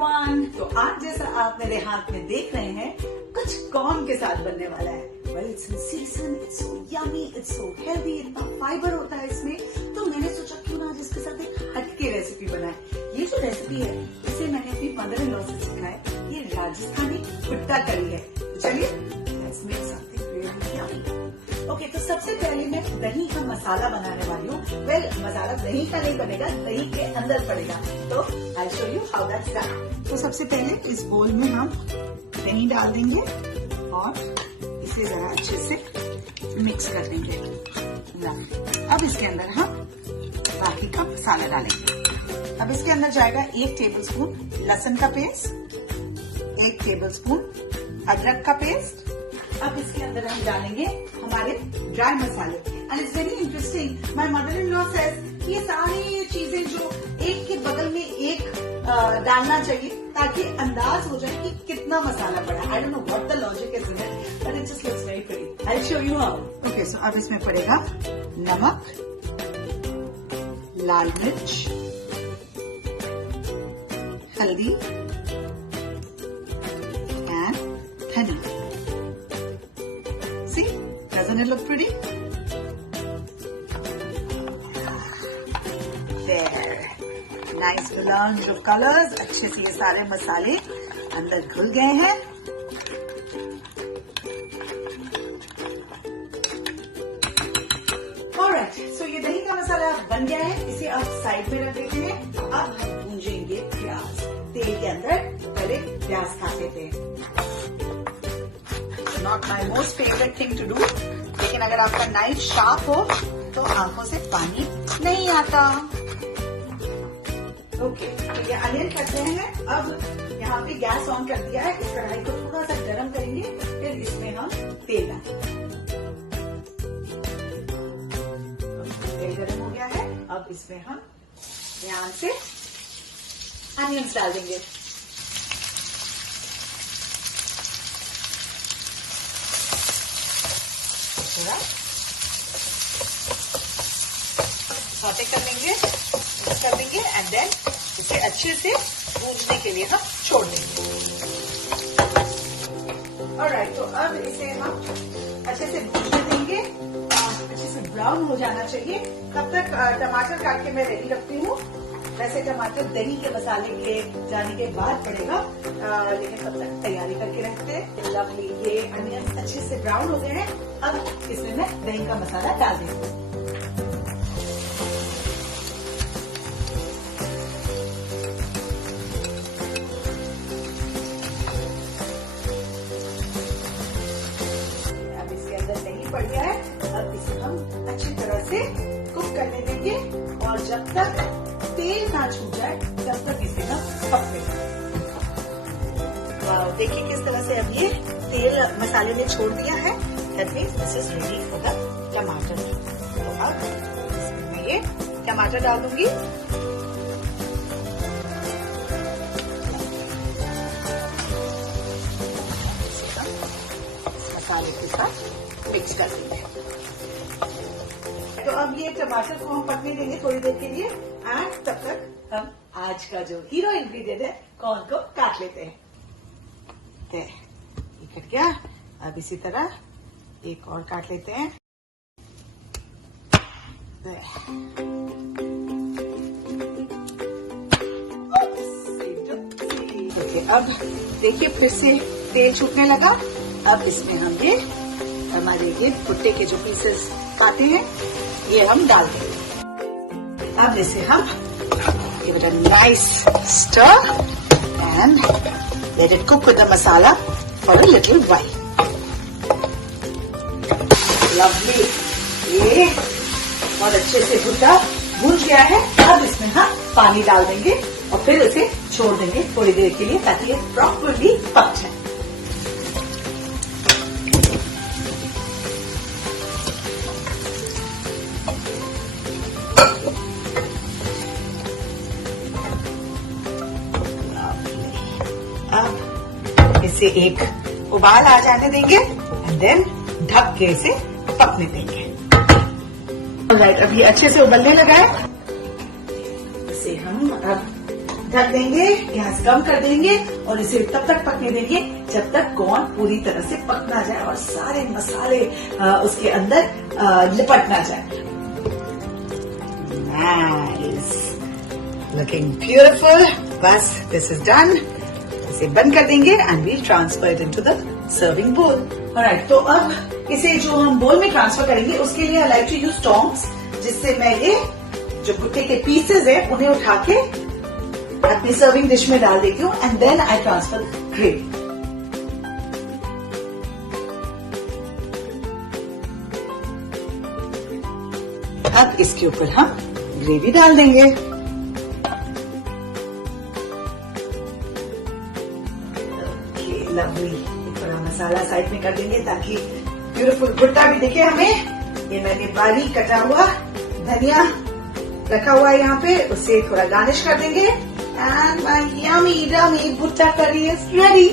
Everyone. तो आज जैसा आप मेरे हाथ में देख रहे हैं कुछ कॉर्न के साथ बनने वाला है। Well it's in season, it's so yummy, it's so healthy, इतना फाइबर होता है इसमें। तो मैंने सोचा क्यों ना जिसके साथ एक हटके रेसिपी बनाए। ये जो रेसिपी है इसे मैंने अपनी मदर इन लॉ से सीखा है। ये राजस्थानी भुट्टा करी है। तो चलिए let's make something really yummy. Okay, तो सबसे पहले मैं दही का मसाला बनाने वाली हूँ। वेल मसाला दही का नहीं बनेगा, दही के अंदर पड़ेगा। तो I show you how that's done. तो सबसे पहले इस बोल में हम दही डाल देंगे और इसे जरा अच्छे से मिक्स कर देंगे। अब इसके अंदर हम बाकी का मसाला डालेंगे। अब इसके अंदर जाएगा 1 टेबलस्पून लहसुन का पेस्ट, 1 टेबलस्पून अदरक का पेस्ट। अब इसके अंदर हम डालेंगे हमारे ड्राई मसाले। And it's very interesting, my mother in law says ये सारी चीजें जो एक के बगल में एक डालना चाहिए ताकि अंदाज हो जाए कि कितना मसाला पड़ा। I don't know what the logic is in it, but it just looks very pretty. I will show you how. Okay, so अब इसमें पड़ेगा नमक, लाल मिर्च, हल्दी एंड धनिया। See, doesn't it look pretty? There, nice melange of colors. अच्छे से ये सारे मसाले अंदर घुल गए हैं। Alright, so ये दही का मसाला बन गया है। इसे आप साइड में रख देते हैं। अब हम भूंजेंगे प्याज तेल के अंदर। पहले प्याज खा लेते हैं। Not my most favourite thing to do, लेकिन अगर आपका नाइफ शार्प हो तो आंखों से पानी नहीं आता। ओके, तो ये अनियन कट रहे हैं। अब यहाँ पे गैस ऑन कर दिया है। इस कढ़ाई को थोड़ा सा गर्म करेंगे, फिर इसमें हम तेल डालेंगे। तेल गर्म हो गया है। अब इसमें हम ध्यान से अनियंस डाल देंगे। सौटे कर लेंगे एंड देन इसे अच्छे से भूनने के लिए हम छोड़ देंगे। ऑलराइट, तो अब इसे हम अच्छे से भूनने देंगे। अच्छे से ब्राउन हो जाना चाहिए। तब तक टमाटर काट के मैं रेडी रखती हूँ। वैसे टमाटर दही के मसाले के जाने के बाद पड़ेगा, लेकिन तब तक तैयारी करके रखते हैं। लवली, ये अनियन अच्छे से ब्राउन हो गए हैं। अब इसमें मैं दही का मसाला डाल देंगे। अब इसके अंदर दही पड़ गया है। अब इसे हम अच्छी तरह से कुक करने देंगे और जब तक तेल ना छूट जाए तब तक इसे हम पकने देंगे। देखिए किस तरह से अब ये तेल मसाले में छोड़ दिया है। That means this is ready for the टमाटर। तो अब इसमें मैं ये टमाटर डाल दूंगी। मसाले के साथ मिक्स कर देंगे। तो अब ये टमाटर को हम पकने देंगे थोड़ी देर के लिए। एंड तब तक हम आज का जो हीरो इंग्रेडिएंट है कॉर्न को काट लेते हैं। ये कट गया। अब इसी तरह एक और काट लेते हैं। देखिए, अब देखिए फिर से तेल छूटने लगा। अब इसमें हम ये हमारे ये भुट्टे के जो पीसेस आते हैं ये हम डाल देंगे। अब इसे हम give it a nice stir and let it cook with the masala for a little while. Lovely, ये बहुत अच्छे से भुट्टा भून गया है। अब इसमें हम पानी डाल देंगे और फिर इसे छोड़ देंगे थोड़ी देर के लिए ताकि ये प्रॉपरली पक जाए। अब इसे एक उबाल आ जाने देंगे एंड देन ढक के इसे पकने देंगे। ऑलराइट, अब ये अच्छे से उबलने लगा है। इसे हम अब ढक देंगे, गैस कम कर देंगे और इसे तब तक पकने देंगे जब तक कॉर्न पूरी तरह से पक ना जाए और सारे मसाले उसके अंदर लिपट ना जाए। Nice, looking beautiful. बस दिस इज डन। इसे बंद कर देंगे and we transfer it into the serving bowl. Alright, तो अब इसे जो हम बोल में ट्रांसफर करेंगे उसके लिए I like to use tongs, जिससे मैं ये जो भुट्टे के पीसेज है उन्हें उठा के अपनी सर्विंग डिश में डाल देती हूँ and then I transfer gravy. अब इसके ऊपर हम ग्रेवी डाल देंगे। लवली, थोड़ा मसाला साइड में कर देंगे ताकि ब्यूटीफुल भुट्टा भी दिखे हमें। ये मैंने बारीक कटा हुआ धनिया रखा हुआ है यहाँ पे, उसे थोड़ा गार्निश कर देंगे एंड माय यम्मी यम्मी भुट्टा करी इज रेडी।